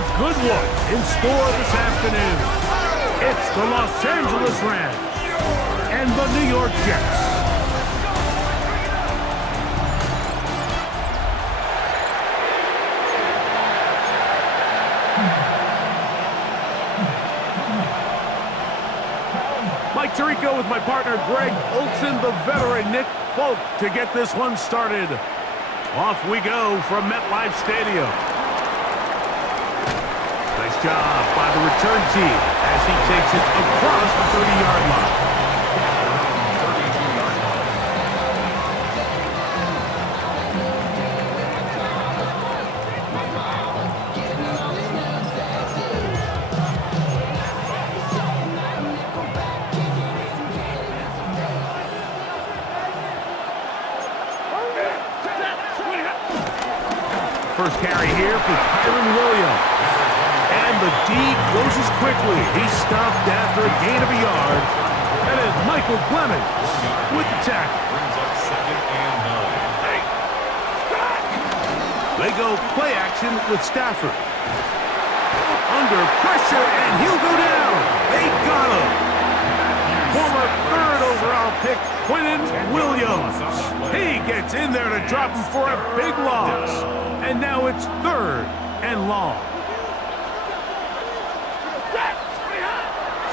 a good look in store this afternoon. It's the Los Angeles Rams and the New York Jets. Mike Tirico with my partner Greg Olson, the veteran Nick Folk to get this one started. Off we go from MetLife Stadium. Nice job by the return team as he takes it across the 30-yard line. First carry here for Kyron Williams. And the D closes quickly. He stopped after a gain of a yard. That is Michael Clemens with the tackle. Brings up 2nd and 9. They go play action with Stafford. Under pressure, and he'll go down. They got him. Former 3rd overall pick, Quentin Williams. He gets in there to drop him for a big loss. And now it's 3rd and long.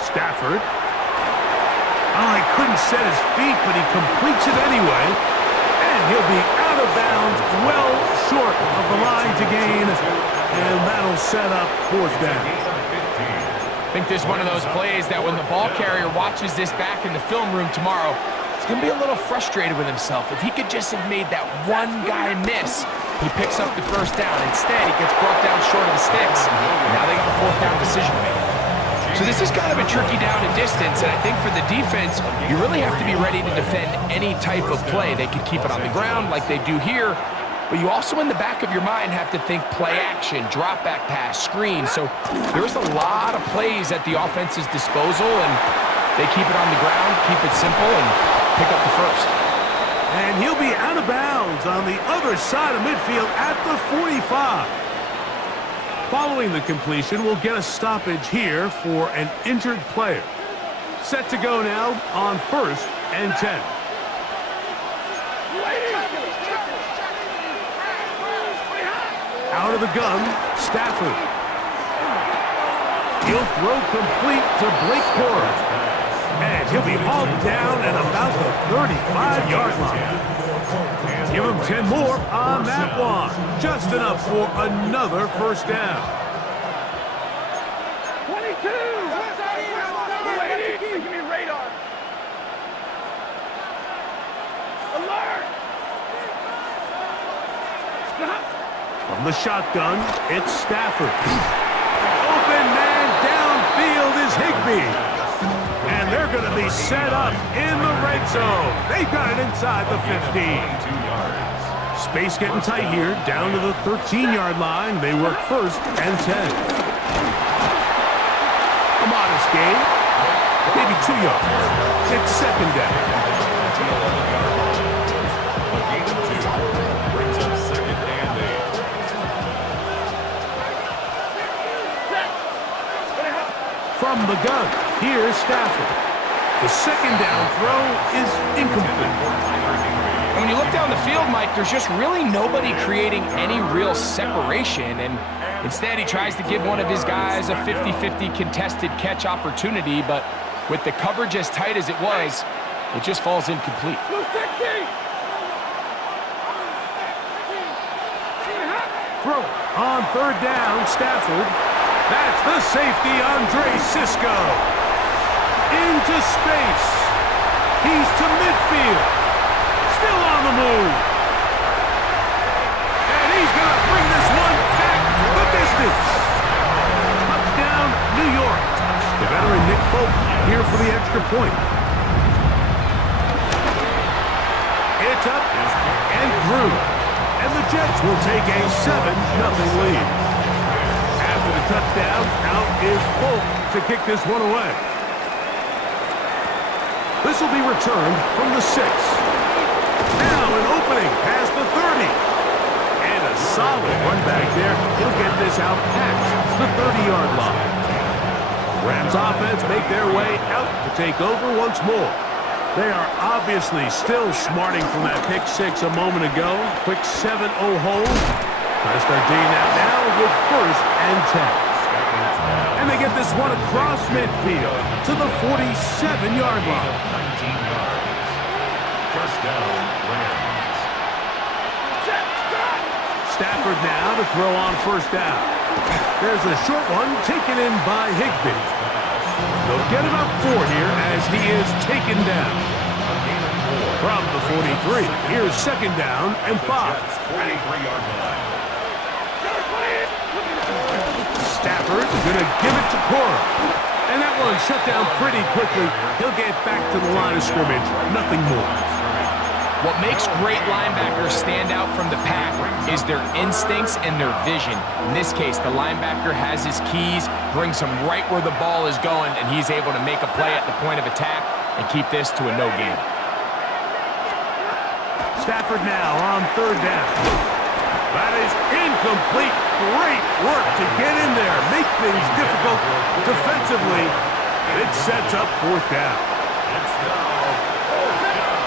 Stafford. Oh, he couldn't set his feet, but he completes it anyway. And he'll be out of bounds, well short of the line to gain. And that'll set up 4th down. I think this is one of those plays that when the ball carrier watches this back in the film room tomorrow, he's going to be a little frustrated with himself. If he could just have made that one guy miss, he picks up the 1st down. Instead, he gets brought down short of the sticks. And now they got a 4th down decision to make. So this is kind of a tricky down and distance, and I think for the defense, you really have to be ready to defend any type of play. They could keep it on the ground like they do here, but you also in the back of your mind have to think play action, drop back pass, screen. So there's a lot of plays at the offense's disposal, and they keep it on the ground, keep it simple, and pick up the 1st. And he'll be out of bounds on the other side of midfield at the 45. Following the completion, we'll get a stoppage here for an injured player. Set to go now on 1st and 10. Out of the gun, Stafford. He'll throw complete to Blake Corum. And he'll be hauled down at about the 35-yard line. Give him 10 more on that one. Just enough for another 1st down. 22! Wait, give me radar. Alert! Stop! From the shotgun, it's Stafford. Open man downfield is Higbee. And they're going to be set up in the red zone. They've got it inside the 15. Space getting tight here, down to the 13-yard line. They work 1st and 10. A modest gain, maybe 2 yards. It's 2nd down. A gain of 2 brings up 2nd and 8. From the gun, here's Stafford. The 2nd down throw is incomplete. And when you look down the field, Mike, there's just really nobody creating any real separation. And instead, he tries to give one of his guys a 50-50 contested catch opportunity. But with the coverage as tight as it was, it just falls incomplete. Throw on 3rd down, Stafford. That's the safety, Andre Sisco. Into space. He's to midfield. Still on the move. And he's going to bring this one back the distance. Touchdown, New York. The veteran Nick Folk here for the extra point. It's up and through. And the Jets will take a 7-0 lead. After the touchdown, out is Folk to kick this one away. This will be returned from the 6. Now an opening past the 30. And a solid run back there. He'll get this out past the 30-yard line. Rams offense make their way out to take over once more. They are obviously still smarting from that pick six a moment ago. Quick 7-0 hold. Try to start doing that now with 1st and 10. And they get this one across midfield to the 47-yard line. 19 yards. First down, Rams. Stafford now to throw on 1st down. There's a short one taken in by Higbee. They'll get about 4 here as he is taken down. From the 43, here's 2nd down and 5. 43-yard line. Stafford is going to give it to Cora. And that one shut down pretty quickly. He'll get back to the line of scrimmage. Nothing more. What makes great linebackers stand out from the pack is their instincts and their vision. In this case, the linebacker has his keys, brings him right where the ball is going, and he's able to make a play at the point of attack and keep this to a no gain. Stafford now on 3rd down. That is incomplete. Great work to get in there, make things difficult defensively. It sets up 4th down. It's now 4th down.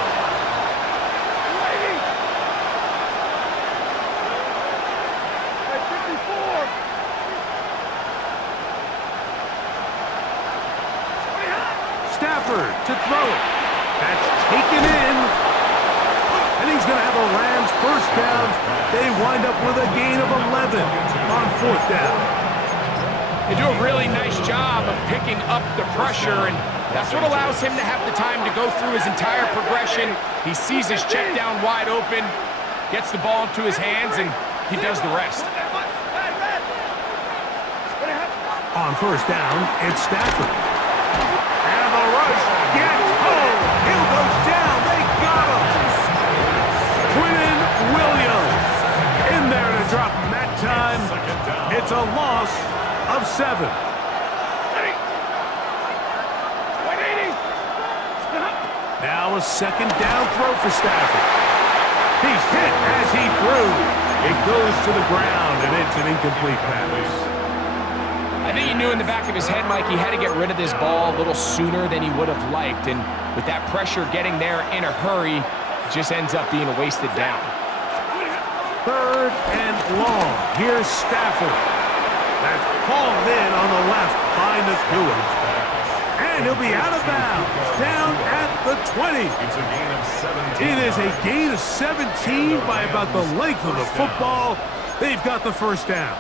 Stafford to throw it. That's taken in. And he's going to have a Rams 1st down. They wind up with a gain of 11 on 4th down. They do a really nice job of picking up the pressure, and that's what allows him to have the time to go through his entire progression. He sees his check down wide open, gets the ball into his hands, and he does the rest. On 1st down, it's Stafford. And the rush gets home. He'll go down. They got him. Quinn Williams in there to drop him that time. It's a loss of 7. Now a 2nd down throw for Stafford. He's hit as he threw. It goes to the ground, and it's an incomplete pass. I think he knew in the back of his head, Mike, he had to get rid of this ball a little sooner than he would have liked. And with that pressure getting there in a hurry, it just ends up being a wasted down. 3rd and long. Here's Stafford. That's hauled in on the left by Nakua. And he'll be out of bounds, down at the 20. It's a gain of 17. It is a gain of 17 by about the length of the football. They've got the 1st down.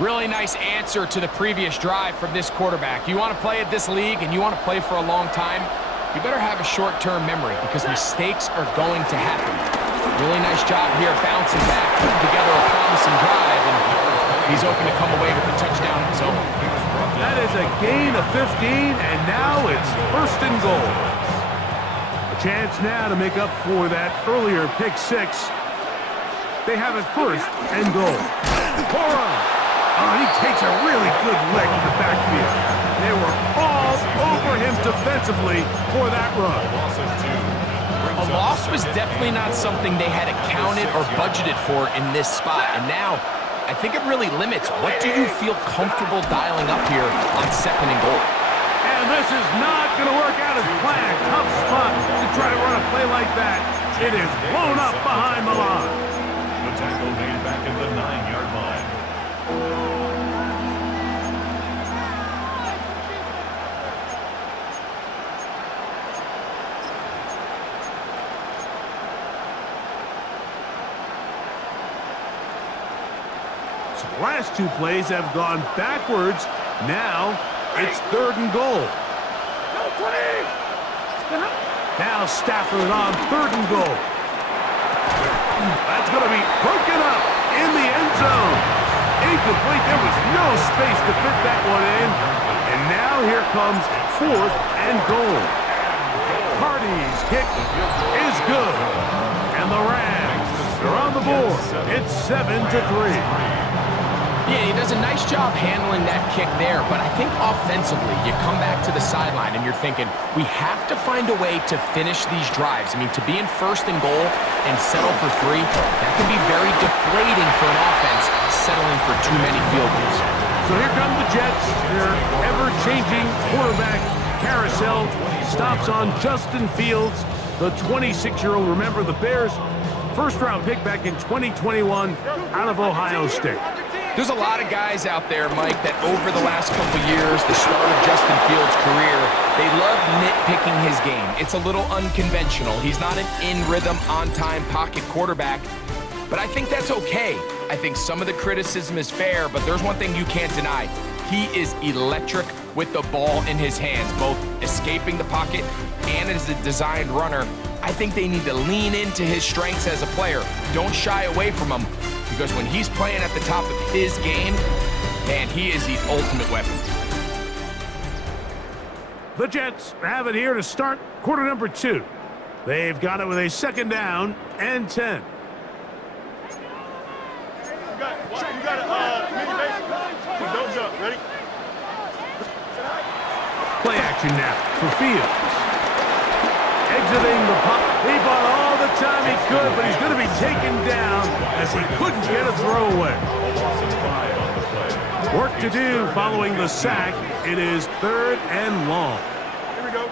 Really nice answer to the previous drive from this quarterback. You want to play at this league and you want to play for a long time, you better have a short-term memory because mistakes are going to happen. Really nice job here bouncing back, putting together a promising drive, and he's open to come away with a touchdown of his own. That is a gain of 15, and now it's 1st and goal. A chance now to make up for that earlier pick 6. They have it 1st and goal. Cora. Oh, he takes a really good lick in the backfield. They were all over him defensively for that run. A loss was definitely not something they had accounted or budgeted for in this spot. And now, I think it really limits what do you feel comfortable dialing up here on 2nd and goal. And this is not going to work out as planned. Tough spot to try to run a play like that. It is blown up behind the line. The tackle made back at the 9-yard line. So the last 2 plays have gone backwards. Now it's 3rd and goal. Now Stafford on 3rd and goal. That's going to be broken up in the end zone. Incomplete. There was no space to fit that one in. And now here comes 4th and goal. Hardy's kick is good. And the Rams are on the board. It's 7-3. Yeah, he does a nice job handling that kick there, but I think offensively, you come back to the sideline and you're thinking, we have to find a way to finish these drives. I mean, to be in 1st and goal and settle for 3, that can be very deflating for an offense settling for too many field goals. So here come the Jets. Their ever-changing quarterback carousel stops on Justin Fields, the 26-year-old. Remember, the Bears' first-round pick back in 2021 out of Ohio State. There's a lot of guys out there, Mike, that over the last couple years, the start of Justin Fields' career, they love nitpicking his game. It's a little unconventional. He's not an in-rhythm, on-time pocket quarterback, but I think that's okay. I think some of the criticism is fair, but there's one thing you can't deny. He is electric with the ball in his hands, both escaping the pocket and as a designed runner. I think they need to lean into his strengths as a player. Don't shy away from him, because when he's playing at the top of his game, man, he is the ultimate weapon. The Jets have it here to start quarter number 2. They've got it with a second down and 10. You got a mini base. Don't jump. Ready? Play action now for Fields. Exiting the pocket. He bought all the time he could, but he's going to be taken down as he couldn't get a throw away. Work to do following the sack. It is 3rd and long. Here we go.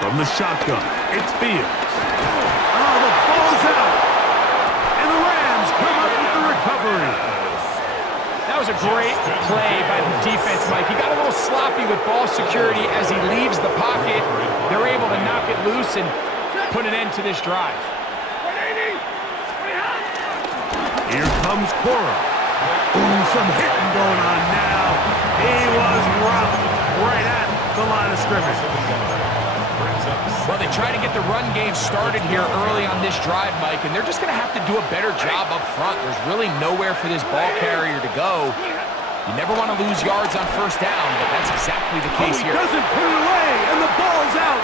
From the shotgun, it's Fields. Oh, the ball's out. And the Rams come up with the recovery. That was a great play by the defense, Mike. He got a little sloppy with ball security as he leaves the pocket. They're able to knock it loose and put an end to this drive. Here comes Cora. Ooh, some hitting going on now. He was roughed right at the line of scrimmage. Well, they try to get the run game started here early on this drive, Mike, and they're just going to have to do a better job up front. There's really nowhere for this ball carrier to go. You never want to lose yards on first down, but that's exactly the case He here. doesn't put it away, and the ball's out.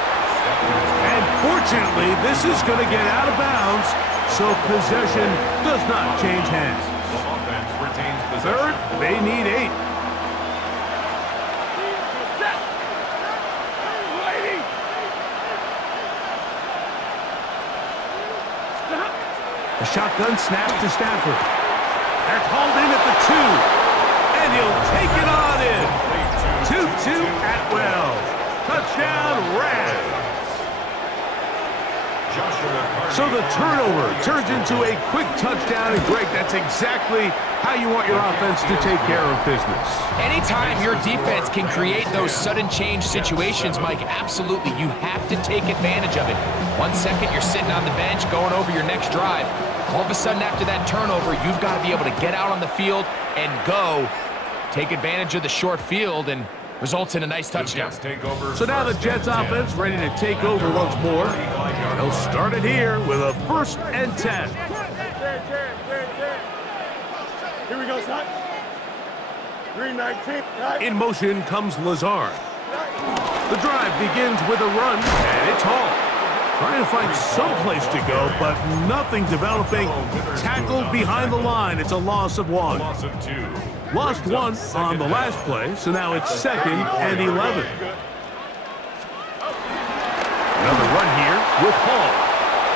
And fortunately, this is going to get out of bounds, so possession does not change hands. The offense retains possession. 3rd, they need 8. A shotgun snap to Stafford. They're called in at the 2. And he'll take it on in. 2-2 Atwell. Touchdown, Rams. So the turnover turns into a quick touchdown, and Greg, that's exactly how you want your offense to take care of business. Anytime your defense can create those sudden change situations, Mike, absolutely, you have to take advantage of it. 1 second, you're sitting on the bench going over your next drive. All of a sudden, after that turnover, you've got to be able to get out on the field and go. Take advantage of the short field and results in a nice touchdown. So now the Jets offense ready to take over once more. They'll start it here with a 1st and 10. Here we go, son. 319. In motion comes Lazard. The drive begins with a run, and it's Hall. Trying to find some place to go, but nothing developing. Tackled behind the line. It's a loss of 1. Lost 1 on the last play, so now it's 2nd and 11. Another run here with Hall.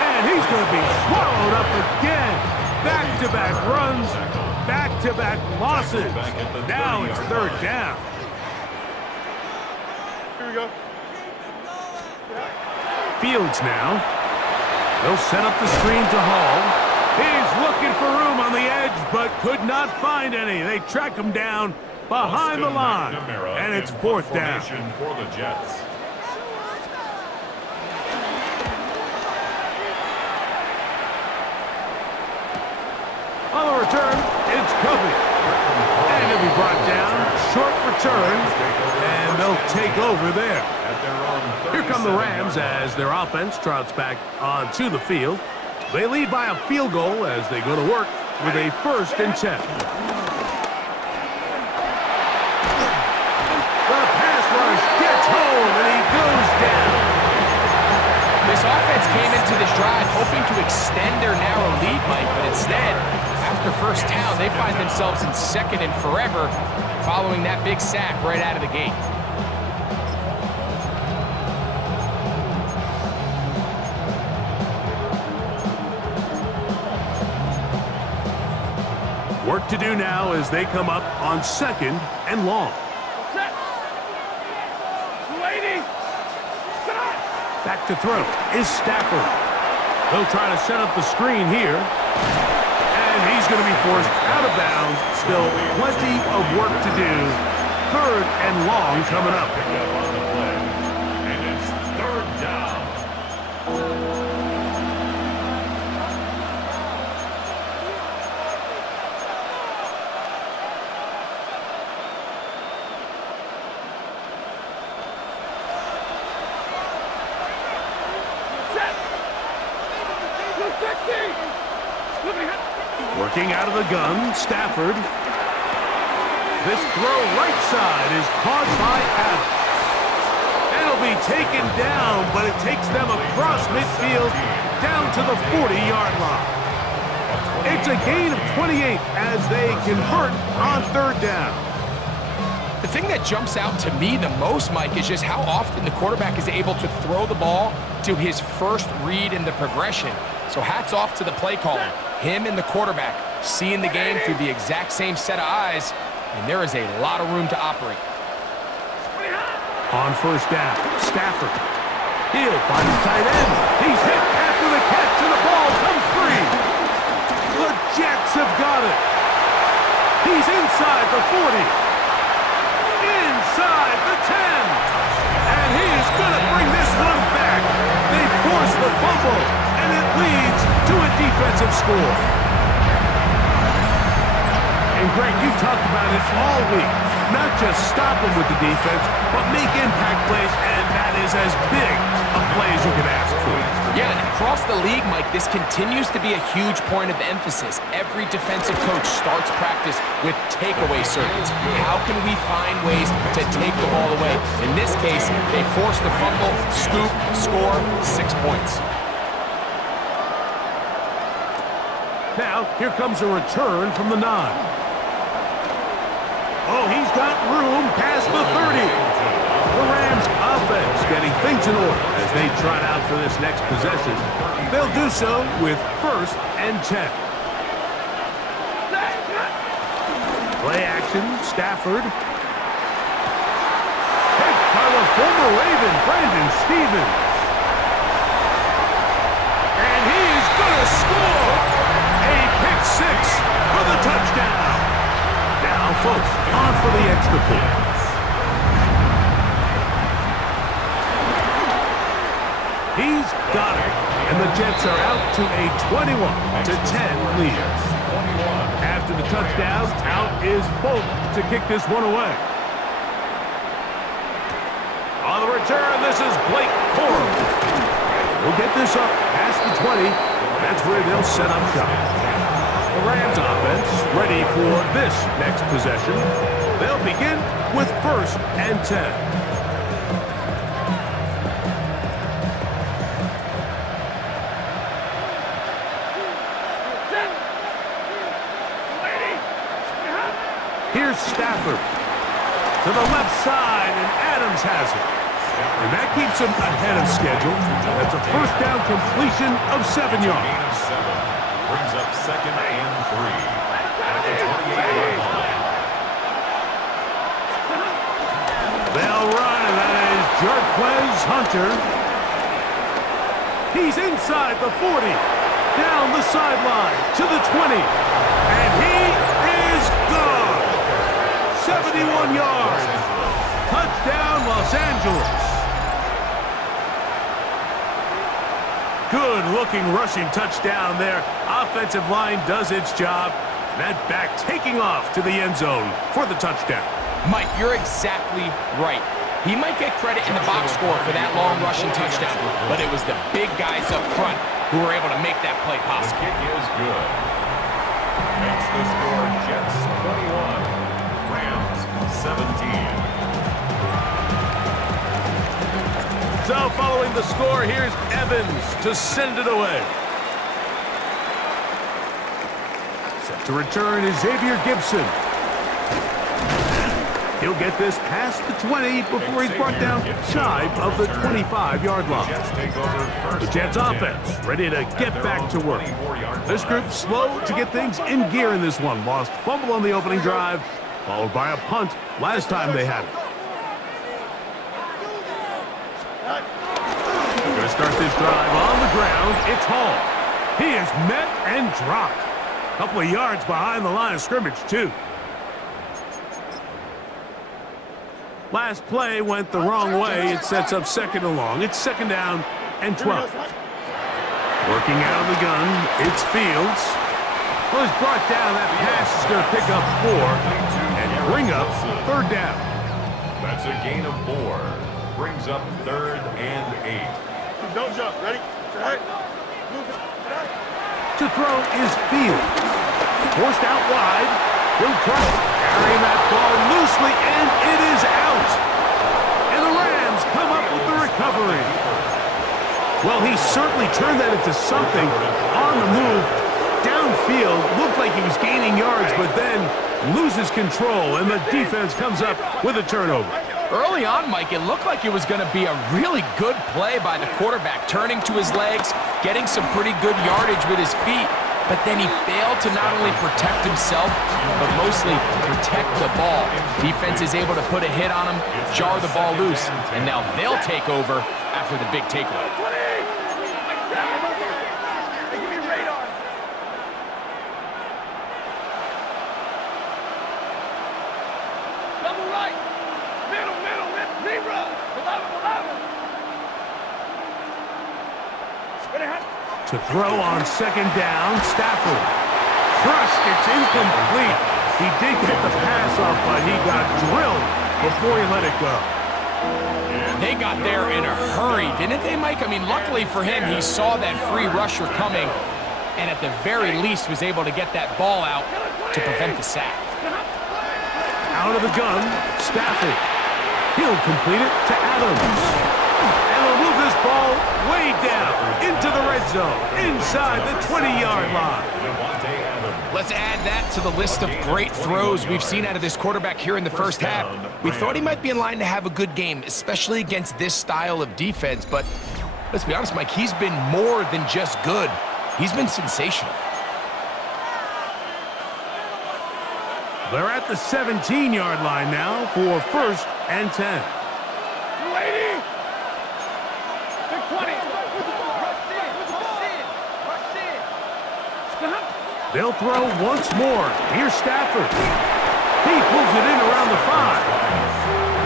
And he's going to be swallowed up again. Back-to-back runs, back-to-back losses. Now it's 3rd down. Here we go. Fields now. They'll set up the screen to Hall. He's looking for room on the edge, but could not find any. They track him down behind the line, and it's 4th down. For the Jets. On the return, it's Covey. And he'll be brought down. Short return, and they'll take over there. Here come the Rams as their offense trots back onto the field. They lead by a field goal as they go to work with a 1st and 10. The pass rush gets home, and he goes down. This offense came into this drive hoping to extend their narrow lead, Mike, but instead, after first down, they find themselves in 2nd and forever following that big sack right out of the gate. Work to do now as they come up on 2nd and long. Back to throw is Stafford. They'll try to set up the screen here. And he's going to be forced out of bounds. Still plenty of work to do. 3rd and long coming up. And it's 3rd down. Working out of the gun, Stafford. This throw right side is caught by Adams. It'll be taken down, but it takes them across midfield down to the 40-yard line. It's a gain of 28 as they convert on 3rd down. The thing that jumps out to me the most, Mike, is just how often the quarterback is able to throw the ball to his first read in the progression. So hats off to the play caller. Him and the quarterback seeing the game through the exact same set of eyes, and there is a lot of room to operate. On 1st down, Stafford. He'll find his tight end. He's hit after the catch, and the ball comes free. The Jets have got it. He's inside the 40. Inside the 10. And he is going to bring this one back. They force the fumble, and it leads to a defensive score. And Greg, you talked about it all week. Not just stop them with the defense, but make impact plays, and that is as big a play as you can ask for. Yeah, and across the league, Mike, this continues to be a huge point of emphasis. Every defensive coach starts practice with takeaway circuits. How can we find ways to take the ball away? In this case, they force the fumble, scoop, score, 6 points. Now, here comes a return from the 9. Oh, he's got room past the 30. The Rams offense getting things in order as they trot out for this next possession. They'll do so with 1st and 10. Play action, Stafford. Hit by the former Raven, Brandon Stevens. And he is going to score. A pick 6 for the touchdown. Now, folks, on for the extra point. He's got it. And the Jets are out to a 21-10 lead. After the touchdown, out is Folk to kick this one away. On the return, this is Blake Corum. We'll get this up past the 20. That's where they'll set up shop. The Rams offense ready for this next possession. They'll begin with 1st and 10. Here's Stafford to the left side, and Adams has it. And that keeps him ahead of schedule. That's a 1st down completion of 7 yards. Brings up 2nd and 3 at the 28-yard line. They'll run, and that is Jarquez Hunter. He's inside the 40, down the sideline to the 20, and he is gone. 71 yards. Touchdown, Los Angeles. Good-looking rushing touchdown there. Offensive line does its job. That back taking off to the end zone for the touchdown. Mike, you're exactly right. He might get credit in the box score for that long rushing touchdown, but it was the big guys up front who were able to make that play possible. The kick is good. Makes the score Jets 21. Rams 17. So following the score, here's Evans to send it away. Set to return is Xavier Gibson. He'll get this past the 20 before he's brought down shy of the 25-yard line. The Jets offense ready to get back to work. This group slow to get things in gear in this one. Lost fumble on the opening drive, followed by a punt last time they had it. They're going to start this drive on the ground. It's Hall. He is met and dropped. A couple of yards behind the line of scrimmage, too. Last play went the wrong way. It sets up second and long. It's second down and 12. Working out of the gun, it's Fields. Well, he's brought down. That pass is going to pick up 4 and bring up third down. That's a gain of 4. Brings up third and 8. Don't jump. Ready? Right. To throw is Fields. Forced out wide. He'll try carrying that ball loosely, and it is out. And the Rams come up with the recovery. Well, he certainly turned that into something on the move. Downfield, looked like he was gaining yards, but then loses control, and the defense comes up with a turnover. Early on, Mike, it looked like it was going to be a really good play by the quarterback, turning to his legs, getting some pretty good yardage with his feet, but then he failed to not only protect himself, but mostly protect the ball. Defense is able to put a hit on him, jar the ball loose, and now they'll take over after the big takeaway. To throw on second down, Stafford. Crushed, it's incomplete. He did get the pass off, but he got drilled before he let it go. They got there in a hurry, didn't they, Mike? I mean, luckily for him, he saw that free rusher coming, and at the very least was able to get that ball out to prevent the sack. Out of the gun, Stafford. He'll complete it to Adams. And he'll move this ball way down into the red zone, inside the 20-yard line. Let's add that to the list of great throws we've seen out of this quarterback here in the first half. We thought he might be in line to have a good game, especially against this style of defense, but let's be honest, Mike, he's been more than just good. He's been sensational. They're at the 17-yard line now for first and 10. They'll throw once more. Here's Stafford. He pulls it in around the 5.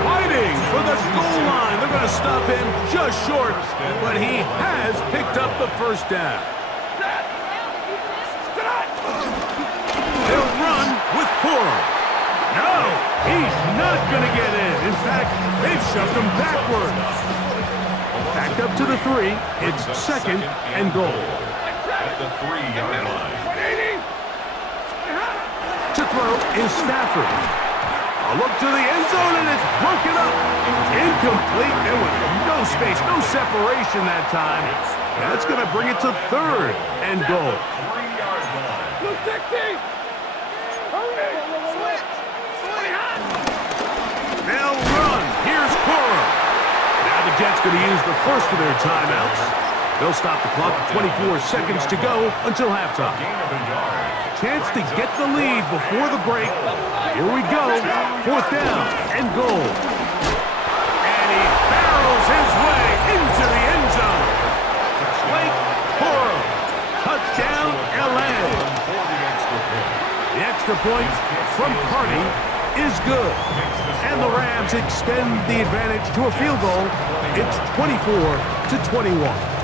Fighting for the goal line. They're going to stop him just short, but he has picked up the first down. They'll run with Cora. No, he's not going to get in. In fact, they've shoved him backwards. Backed up to the 3. It's second and goal. At the 3-yard line. To throw is Stafford. A look to the end zone, and it's broken up. Incomplete. There was no space, no separation that time. That's going to bring it to third and goal. 3-yard line. They'll run. Here's Cora. Now the Jets going to use the first of their timeouts. They'll stop the clock at 24 seconds to go until halftime. Chance to get the lead before the break. Here we go. Fourth down and goal. And he barrels his way into the end zone. Blake Cora. Touchdown, LA. The extra point from Carney is good. And the Rams extend the advantage to a field goal. It's 24-21.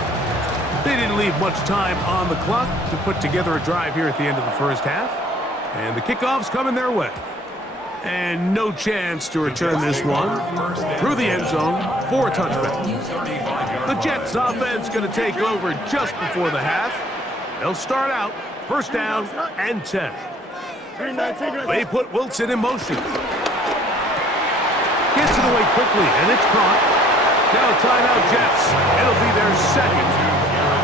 They didn't leave much time on the clock to put together a drive here at the end of the first half. And the kickoff's coming their way. And no chance to return this one through the end zone for a touchback. The Jets offense going to take over just before the half. They'll start out first down and 10. They put Wilson in motion. Gets it away quickly, and it's caught. Now timeout Jets. It'll be their second.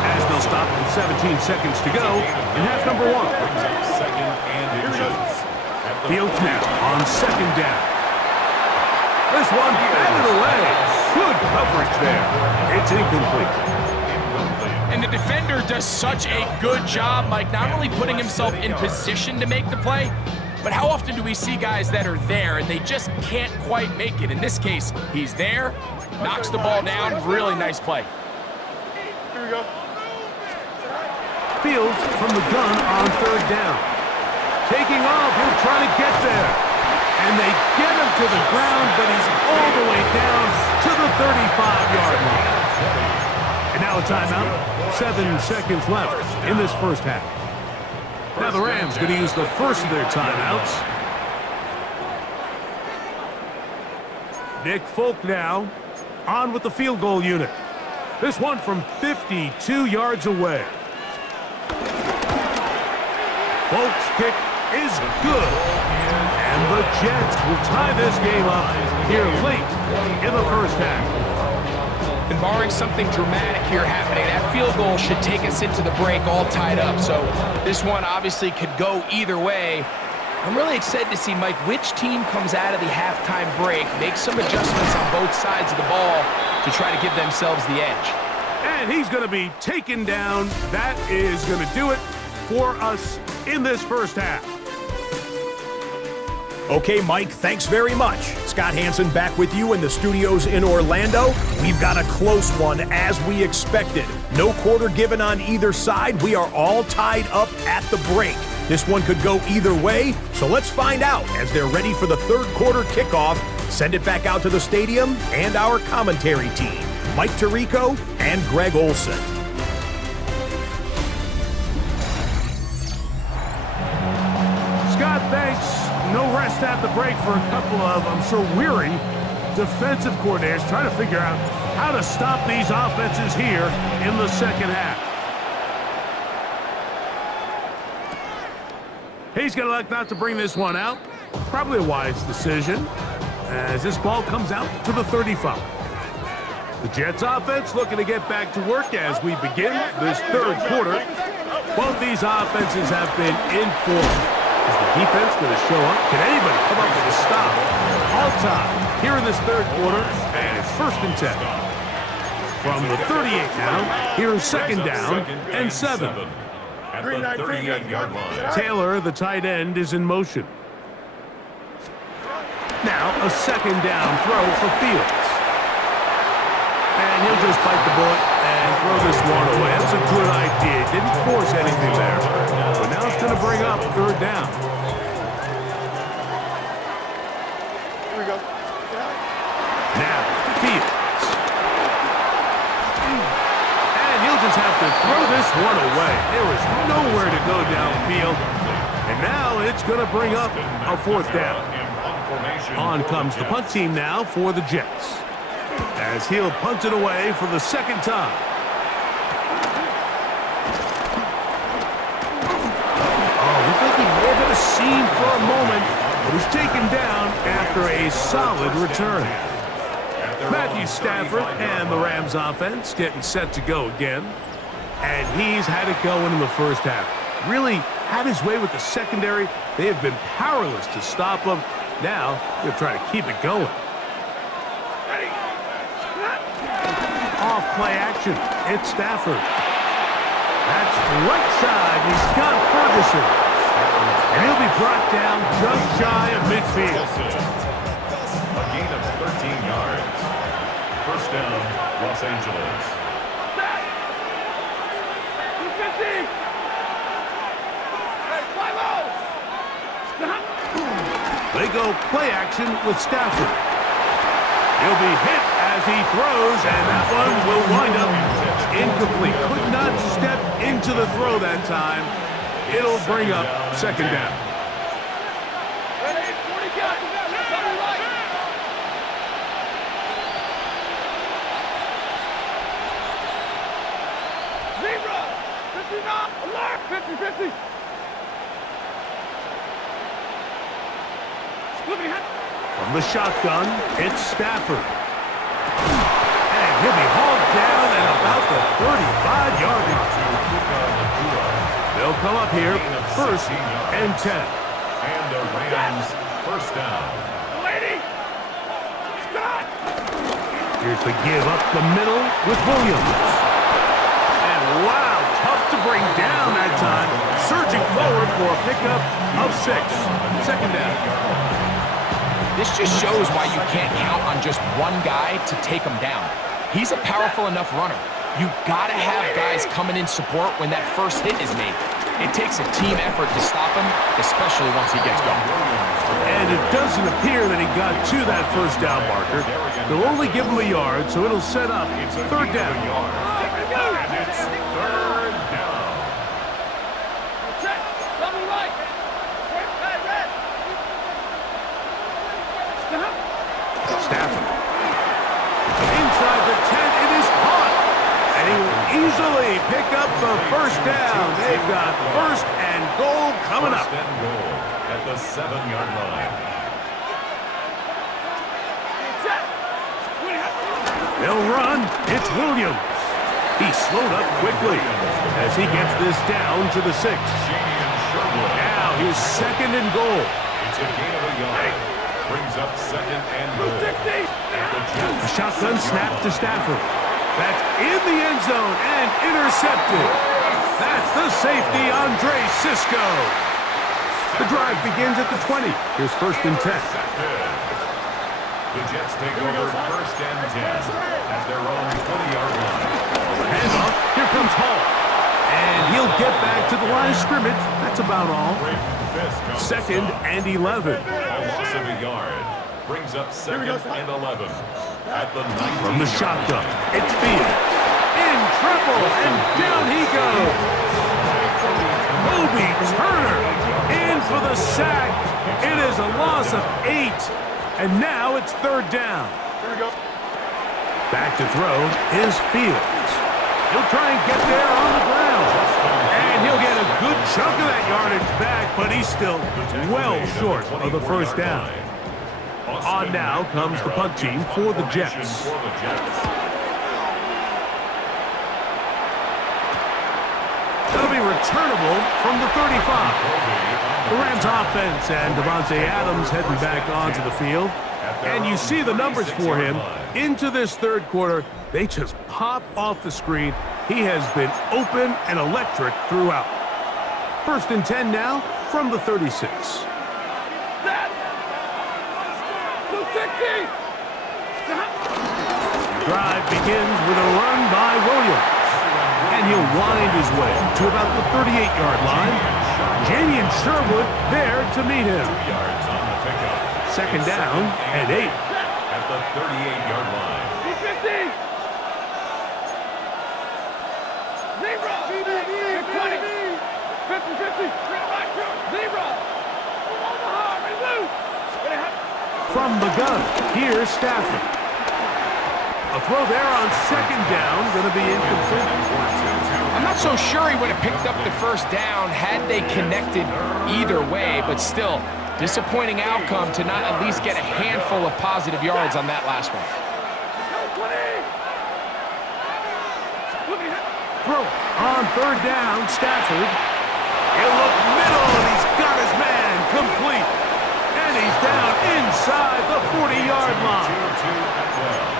As they'll stop with 17 seconds to go in half number 1. Fields now on second down. This one batted away. Good coverage there. It's incomplete. And the defender does such a good job, Mike, not only putting himself in position to make the play, but how often do we see guys that are there and they just can't quite make it? In this case, he's there, knocks the ball down, really nice play. Here we go. Fields from the gun on third down. Taking off, he'll try to get there. And they get him to the ground, but he's all the way down to the 35-yard line. And now a timeout. 7 seconds left in this first half. Now the Rams going to use the first of their timeouts. Nick Folk now on with the field goal unit. This one from 52 yards away. Folk's kick is good. And the Jets will tie this game up here late in the first half. And barring something dramatic here happening, that field goal should take us into the break all tied up. So this one obviously could go either way. I'm really excited to see, Mike, which team comes out of the halftime break, make some adjustments on both sides of the ball to try to give themselves the edge. And he's going to be taken down. That is going to do it for us in this first half. Okay, Mike, thanks very much. Scott Hansen back with you in the studios in Orlando. We've got a close one as we expected. No quarter given on either side. We are all tied up at the break. This one could go either way, so let's find out as they're ready for the third quarter kickoff. Send it back out to the stadium and our commentary team, Mike Tirico and Greg Olson. Scott, thanks. No rest at the break for a couple of, I'm sure, weary defensive coordinators trying to figure out how to stop these offenses here in the second half. He's going to elect not to bring this one out. Probably a wise decision as this ball comes out to the 35. The Jets offense looking to get back to work as we begin this third quarter. Both these offenses have been in form. Is the defense going to show up? Can anybody come up with a stop? All time here in this third quarter, and it's 1st and 10. From the 38 now, here's second down and 7. At the 38-yard line. Taylor, the tight end, is in motion. Now a second down throw for Fields. And he'll just bite the bullet and throw this one away. That's a good idea. Didn't force anything there. But now it's going to bring up third down. Here we go. Now, Fields. And he'll just have to throw this one away. There is nowhere to go downfield. And now it's going to bring up a fourth down. On comes the punt team now for the Jets, as he'll punt it away for the second time. Oh, looked like he may have had a seam for a moment, but was taken down after a solid return. Matthew Stafford and the Rams offense getting set to go again. And he's had it going in the first half. Really had his way with the secondary. They have been powerless to stop him. Now, they'll try to keep it going. Off play action. It's Stafford. That's right side. He's got Ferguson. And he'll be brought down just shy of midfield. A gain of 13 yards. First down, Los Angeles. They go play action with Stafford. He'll be hit as he throws, and that one will wind up incomplete. Could not step into the throw that time. It'll bring up second down. From the shotgun, it's Stafford. And he'll be hauled down at about the 35-yard line. They'll come up here, 1st and 10. And the Rams, first down. Here's the give up the middle with Williams. And wow, tough to bring down that time. Surging forward for a pickup of 6. Second down. This just shows why you can't count on just one guy to take him down. He's a powerful enough runner. You gotta have guys coming in support when that first hit is made. It takes a team effort to stop him, especially once he gets going. And it doesn't appear that he got to that first down marker. They'll only give him a yard, so it'll set up third down. And it's third down. Stafford. Inside the 10, it is caught. And he will easily pick up the first down. They've got first and goal coming up. First and goal at the 7-yard line. They'll run. It's Williams. He slowed up quickly as he gets this down to the 6. Now here's second and goal. It's a gain of a yard. Brings up second and goal. A shotgun snap to Stafford. That's in the end zone and intercepted. That's the safety, Andre Sisco. The drive begins at the 20. Here's first and 10. The Jets take over first and 10 at their own 20-yard line. Handoff. Here comes Hall. And he'll get back to the line of scrimmage. That's about all. Second and 11. A loss of a yard. Brings up second and 11 at the 19. From the shotgun, it's Fields. In trouble, and down he goes. Kobe Turner in for the sack. It is a loss of 8. And now it's third down. Back to throw is Fields. He'll try and get there on the ground. And he'll get a good chunk of that yardage back, but he's still well short of the first down. On now comes the punt team for the Jets. That'll be returnable from the 35. The Rams offense and Devontae Adams heading back onto the field. And you see the numbers for him into this third quarter. They just pop off the screen. He has been open and electric throughout. First and 10 now from the 36. Drive begins with a run by Williams. And he'll wind his way to about the 38-yard line. Jamian Sherwood there to meet him. 2 yards on the pickup. Second down and 8. At the 38-yard line. From the gun, here's Stafford. A throw there on second down, going to be incomplete. I'm not so sure he would have picked up the first down had they connected either way, but still, disappointing outcome to not at least get a handful of positive yards on that last one. Throw on third down, Stafford. He'll look middle, and he's got his man complete. And he's down inside the 40-yard line.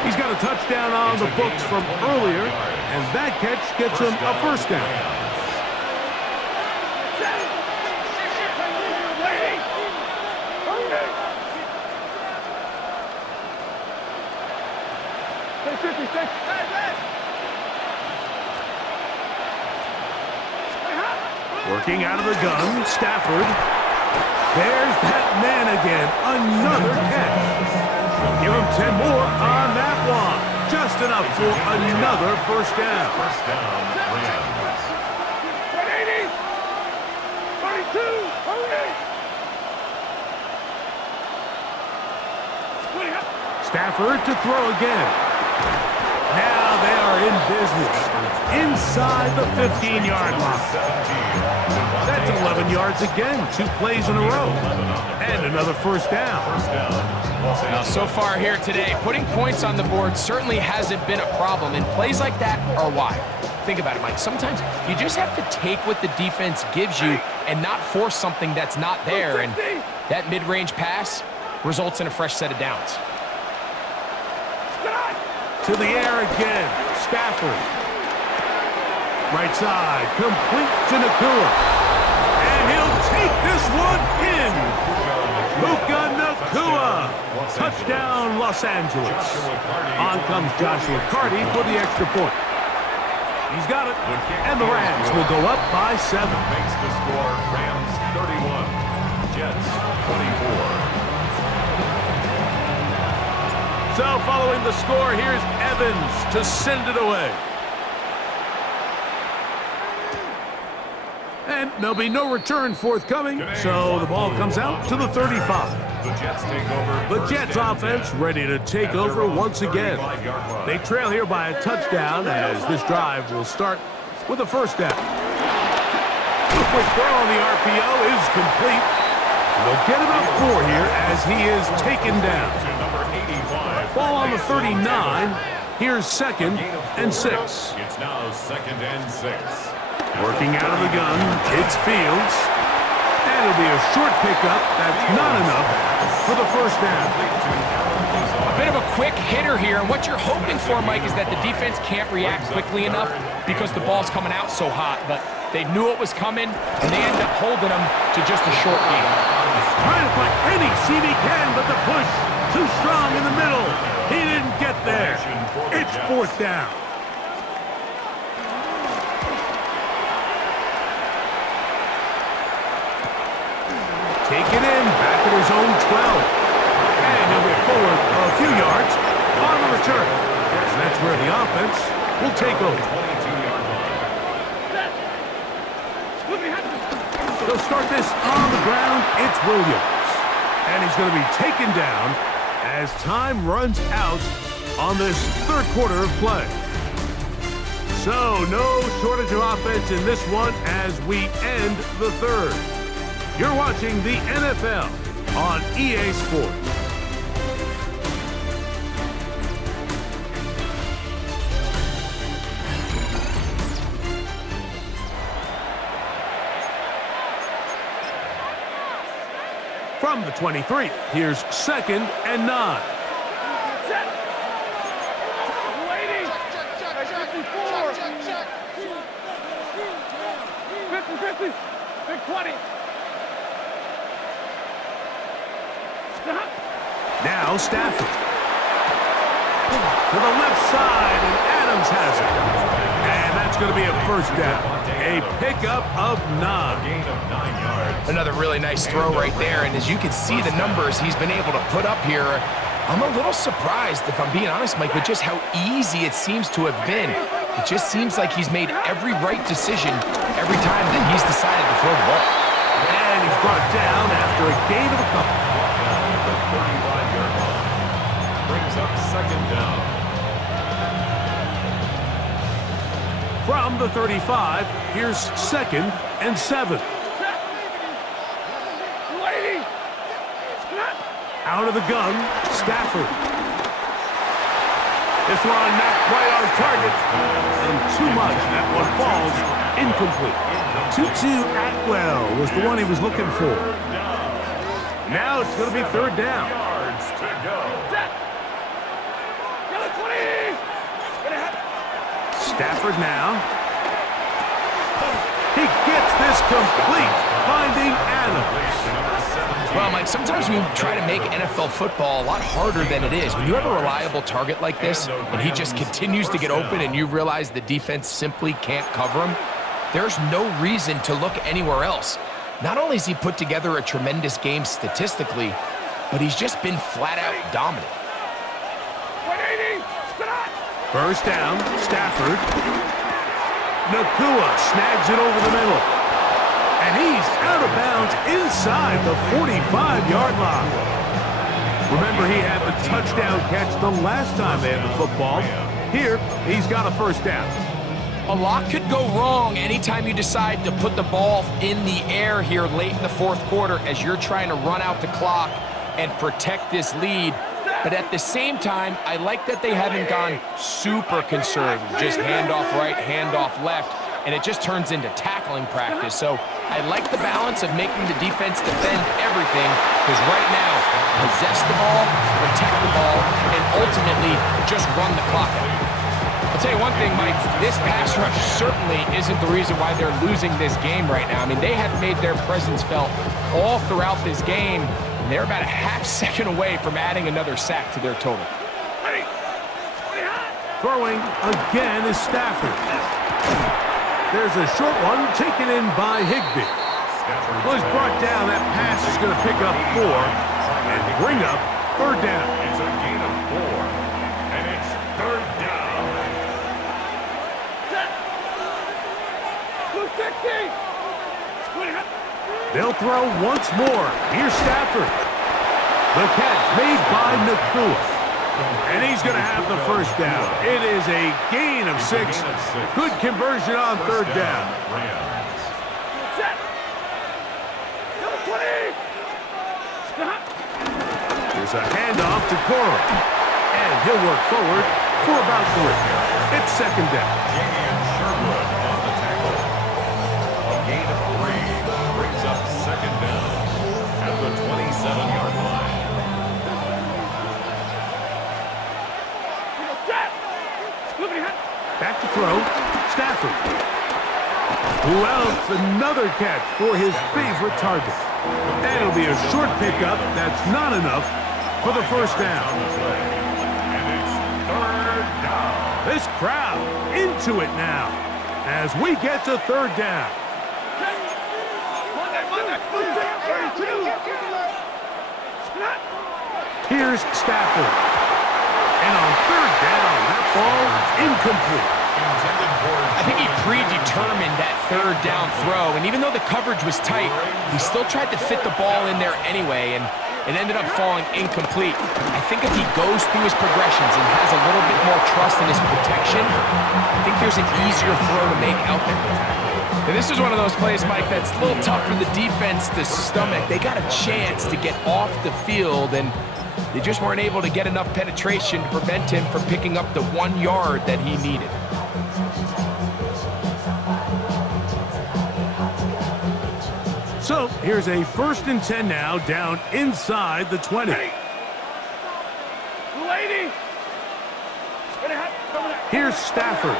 He's got a touchdown on the books from earlier, and that catch gets him a first down. Working out of the gun, Stafford. There's that man again, another catch. Give him 10 more on that one. Just enough for another first down. First down, Rams. 180! 32! Hurry! Stafford to throw again. Now they are in business. Inside the 15-yard line. That's 11 yards again. 2 plays in a row. And another first down. Now, so far here today, putting points on the board certainly hasn't been a problem, and plays like that are why. Think about it, Mike. Sometimes you just have to take what the defense gives you and not force something that's not there, and that mid-range pass results in a fresh set of downs. To the air again. Stafford. Right side. Complete to Nakua. And he'll take this one in. Puka Nakua. Touchdown, Los Angeles. On comes Joshua Carty for the extra point. He's got it. And the Rams will go up by 7. Makes the score Rams 31, Jets 24. So following the score, here's Evans to send it away. And there'll be no return forthcoming, so the ball comes out to the 35. The Jets take over. The Jets offense ready to take over once again. They trail here by a touchdown as this drive will start with a first down. A quick throw on the RPO is complete. They'll get about 4 here as he is taken down. Ball on the 39. Here's 2nd and 6. It's now 2nd and 6. Working out of the gun, it's Fields. And it'll be a short pickup. That's not enough for the first down. A bit of a quick hitter here, and what you're hoping for, Mike, is that the defense can't react quickly enough because the ball's coming out so hot. But they knew it was coming, and they end up holding them to just a short game. Trying to find any seam he can, but the push too strong in the middle. He didn't get there. It's 4th down. Taken in, back at his own 12. And he'll get forward a few yards on the return. And that's where the offense will take over. They'll start this on the ground. It's Williams. And he's going to be taken down as time runs out on this 3rd quarter of play. So no shortage of offense in this one as we end the 3rd. You're watching the NFL on EA Sports. From the 23, here's 2nd and 9. Waiting. 50-50. Big 20. Now Stafford. To the left side, and Adams has it. And that's going to be a first down. A pickup of 9. Gain of 9 yards. Another really nice throw right there, and as you can see the numbers he's been able to put up here, I'm a little surprised, if I'm being honest, Mike, with just how easy it seems to have been. It just seems like he's made every right decision every time that he's decided to throw the ball. And he's brought down after a gain of a couple. 35-yard line. Brings up 2nd down. From the 35, here's 2nd and 7. Out of the gun, Stafford. This one not quite on target. And too much. That one falls incomplete. Tutu Atwell was the one he was looking for. Now it's going to be 3rd down. Yards to go. Stafford now. He gets this complete, finding Adams. Well, Mike, sometimes we try to make NFL football a lot harder than it is. When you have a reliable target like this, and he just continues to get open and you realize the defense simply can't cover him, there's no reason to look anywhere else. Not only has he put together a tremendous game statistically, but he's just been flat-out dominant. First down, Stafford. Nakua snags it over the middle. And he's out of bounds inside the 45-yard line. Remember, he had the touchdown catch the last time they had the football. Here, he's got a first down. A lot could go wrong anytime you decide to put the ball in the air here late in the 4th quarter as you're trying to run out the clock and protect this lead. But at the same time, I like that they haven't gone super conservative. Just handoff right, handoff left, and it just turns into tackling practice. So I like the balance of making the defense defend everything, because right now, possess the ball, protect the ball, and ultimately just run the clock out. I'll tell you one thing, Mike, this pass rush certainly isn't the reason why they're losing this game right now. I mean, they have made their presence felt all throughout this game, and they're about a half second away from adding another sack to their total. Throwing again is Stafford. There's a short one taken in by Higbee. Well, he's brought down. That pass is going to pick up 4 and bring up 3rd down. It's a gain of 4, and it's 3rd down. They'll throw once more. Here's Stafford. The catch made by Nakua. And he's going to have the 1st down. It is a gain of 6. Good conversion on 3rd down. Here's a handoff to Cora. And he'll work forward for about 3. It's 2nd down. Damian Sherwood on the tackle. A gain of 3 brings up 2nd down at the 27-yard line. Back to throw. Stafford. Who else? Another catch for his favorite target. And it'll be a short pickup. That's not enough for the 1st down. And it's 3rd down. This crowd into it now as we get to 3rd down. Here's Stafford. And on 3rd down, that ball incomplete. I think he predetermined that 3rd down throw, and even though the coverage was tight, he still tried to fit the ball in there anyway, and it ended up falling incomplete. I think if he goes through his progressions and has a little bit more trust in his protection, I think there's an easier throw to make out there. And this is one of those plays, Mike, that's a little tough for the defense to stomach. They got a chance to get off the field, and they just weren't able to get enough penetration to prevent him from picking up the 1 yard that he needed. So here's a 1st and 10 now, down inside the 20. Here's Stafford.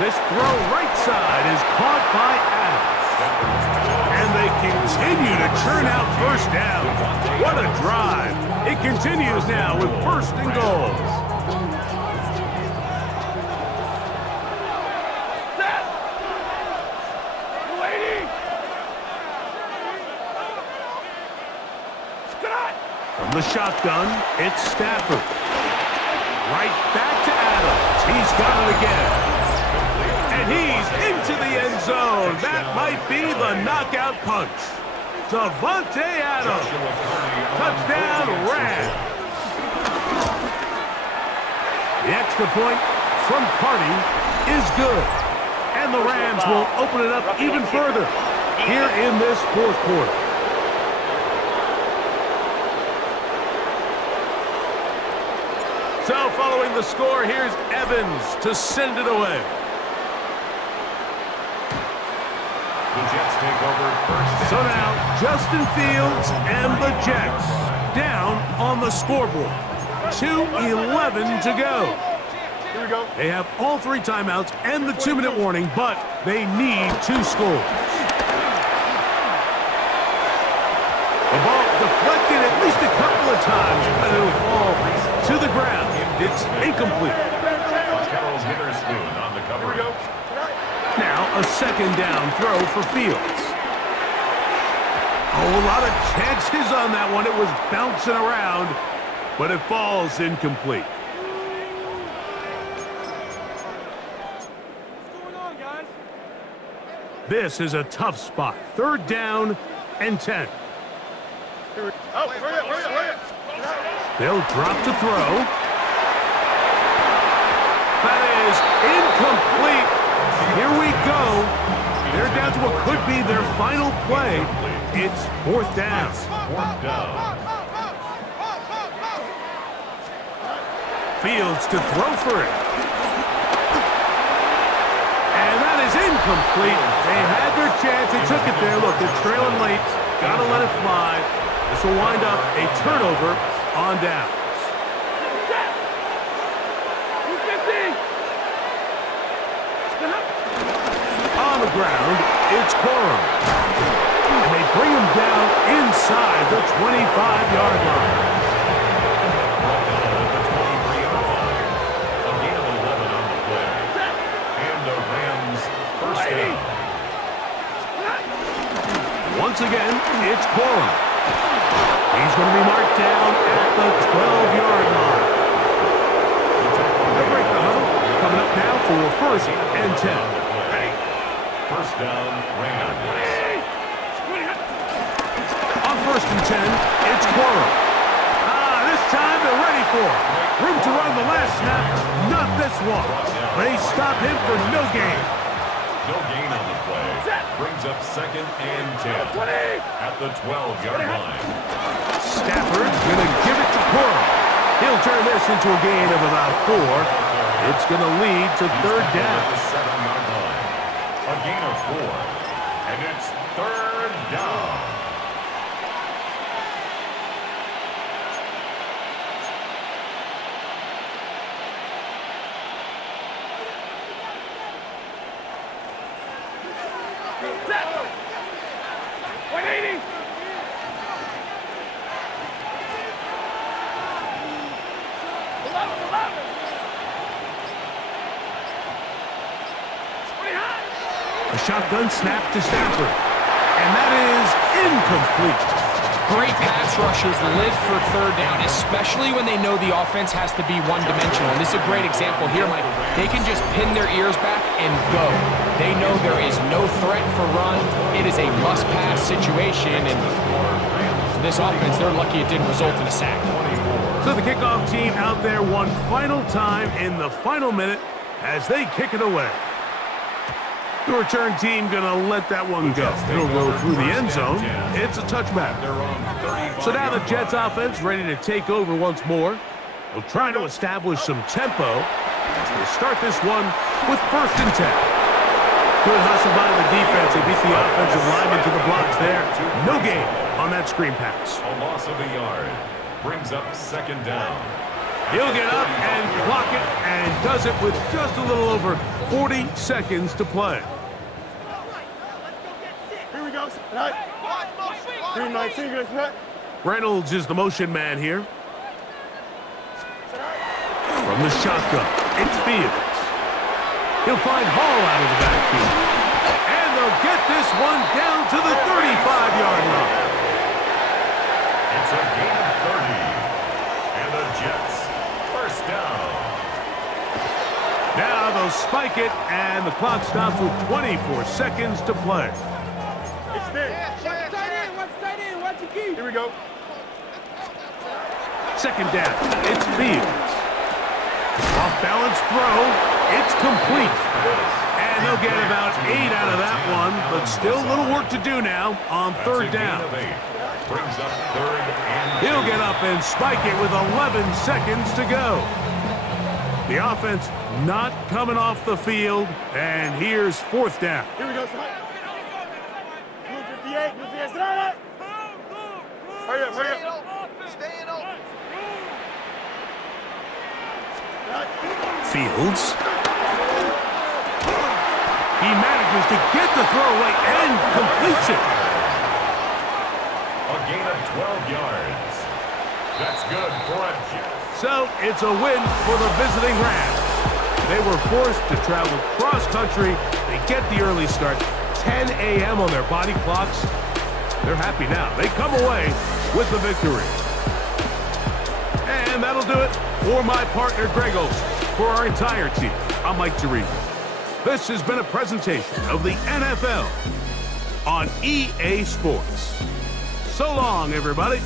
This throw right side is caught by Adams. And they continue to churn out 1st down. What a drive. It continues now with 1st and goal. From the shotgun, it's Stafford. Right back to Adams. He's got it again. And he's into the end zone. That might be the knockout punch. Davante Adams. Touchdown, Rams. The extra point from Carty is good. And the Rams will open it up even further here in this 4th quarter. So following the score, here's Evans to send it away. The Jets take over 1st. So now, Justin Fields and the Jets down on the scoreboard. 2:11 to go. Here we go. They have all 3 timeouts and the 2-minute warning, but they need 2 scores. The ball deflected at least a couple of times, but it'll fall to the ground. It's incomplete. Charles Witherspoon on the cover. Here we go. Now a 2nd down throw for Fields. Oh, a lot of chances on that one. It was bouncing around, but it falls incomplete. What's going on, guys? This is a tough spot. 3rd down and 10. Oh, hurry up. They'll drop to throw. That is incomplete. Here we go. They're down to what could be their final play. It's 4th down. 4th down. Fields to throw for it. And that is incomplete. They had their chance. They took it there. Look, they're trailing late. Got to let it fly. This will wind up a turnover on downs. On the ground, it's Corum. And they bring him down inside the 25-yard line. At the 23-yard line. A gain of 11 on the play. And the Rams first down. Once again, it's Corum. He's going to be marked down at the 12-yard line. They break the huddle. Coming up now for first and 10. First down, Rams. On first and 10, it's Corum. This time they're ready for it. Room to run the last snap, not this one. They stop him for no gain. No gain on the play. Brings up second and 10 at the 12-yard line. Stafford going to give it to Corum. He'll turn this into a gain of about 4. It's going to lead to third down. At the 7-yard line. A gain of 4. And it's third down. A shotgun snap to Stafford. And that is incomplete. Great pass rushers live for third down, especially when they know the offense has to be one-dimensional. And this is a great example here, Mike. They can just pin their ears back and go. They know there is no threat for run. It is a must-pass situation, and this offense, they're lucky it didn't result in a sack. So the kickoff team out there one final time in the final minute as they kick it away. The return team going to let that one go. It'll go through the end zone. It's a touchback. So now the Jets offense ready to take over once more. They'll try to establish some tempo as they start this one with first and 10. Good hustle by the defense. They beat the offensive lineman to the blocks there. No gain on that screen pass. A loss of a yard. Brings up second down. He'll get up and clock it and does it with just a little over 40 seconds to play. Here we go. Right. 319, guys. Right. Reynolds is the motion man here. From the shotgun, it's Fields. He'll find Hall out of the backfield. And they'll get this one down to the 35-yard line. It's a gain of 30. And the Jets, first down. Now they'll spike it, and the clock stops with 24 seconds to play. Here we go. Second down, it's Fields. Off-balance throw, it's complete. And they'll get about 8 out of that one, but still a little work to do now on third down. Brings up third and He'll get up and spike it with 11 seconds to go. The offense not coming off the field, and here's fourth down. Here we go. Blue 58. Blue 58. Sit down. Hurry up. Hurry up. Staying open. Fields. He manages to get the throw away and completes it. a gain of 12 yards. That's good for a Jet. So it's a win for the visiting Rams. They were forced to travel cross-country. They get the early start, 10 a.m. on their body clocks. They're happy now. They come away with the victory. And that'll do it for my partner, Greg Olson. For our entire team, I'm Mike Tirico. This has been a presentation of the NFL on EA Sports. So long, everybody.